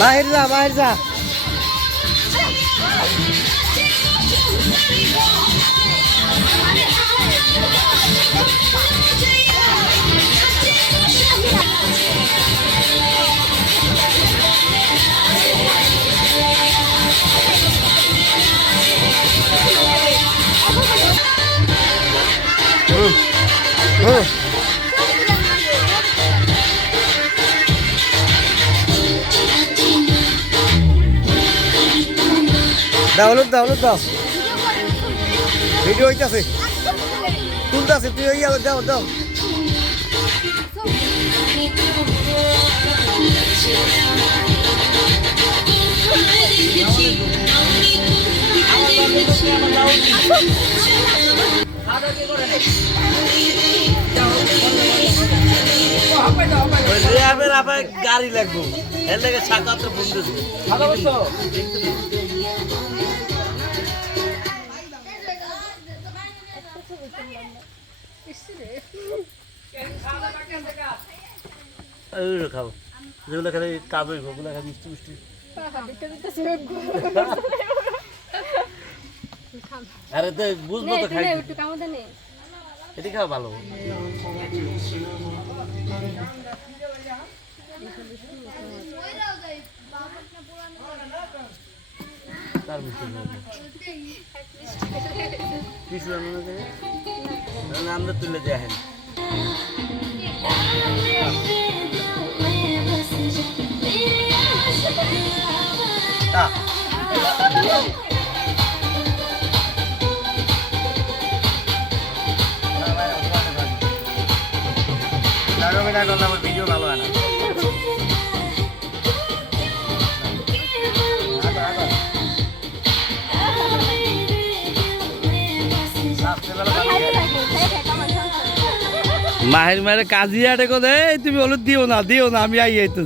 বাহির যা বাহির যা দাও দাও ভিডিও হইতাছে তুলতাছে তুই ওই দাও দাও গাড়ি লাগবো এর লেগে সাকাত্র বন্ধু খাবো যেগুলো খালি কাবই ওগুলো খালি মিষ্টি মিষ্টি আরে তো বুঝবো তো খাই এটি খাওয়া ভালো তার মিষ্টি কিছু আমরা তুলে দেয় ভিডিও ভালো হয় না মাহের মায়ের কাজিয়া ডেকো দে তুমি হলুদ দিও না আমি আই তো